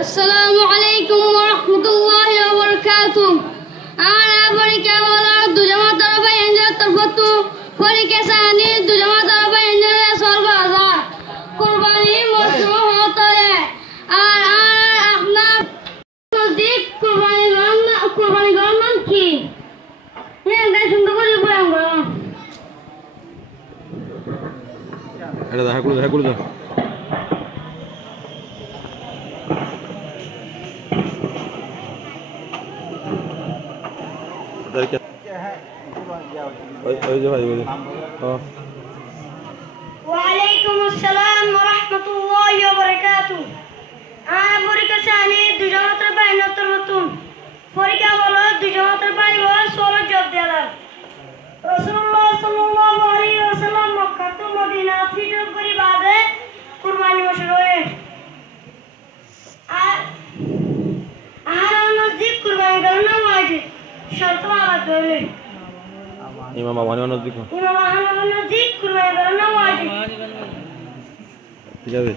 আসসালামু আলাইকুম ওয়া রাহমাতুল্লাহি ওয়া বারাকাতুহু। আনা পরীক্ষা বলা দুজামা তরফে এনজার তরফতু পরীক্ষা সানি দুজামা তরফে এনজার সলবাজা কুরবানি মশরু হতে আর আপনার নজদীক কুরবানি গণমান কি হ্যাঁ গাই সুন্দর করে বয়ান করো এটা দেখা করে দাও ওয়ালাইকুম আসসালাম ওয়া রাহমাতুল্লাহি ওয়া বারাকাতুহু। আনা পরীক্ষা সানি দুজামাতের বাইনতর মতুন পরীক্ষা বলো দুজামাতের বাইব সোল জব দেলা রাসূলুল্লাহ সাল্লাল্লাহু আলাইহি ওয়াসাল্লাম মক্কা তো মদিনা থেকে করি বাদে কুরবানি মশরু হয় আর নজদীক কুরবানি করনা ওয়াজিব শর্ত আলাদা করে ইমাম আবু হানিফা নজদীক কুরবানি করনা ওয়াজিব ঠিক আছে।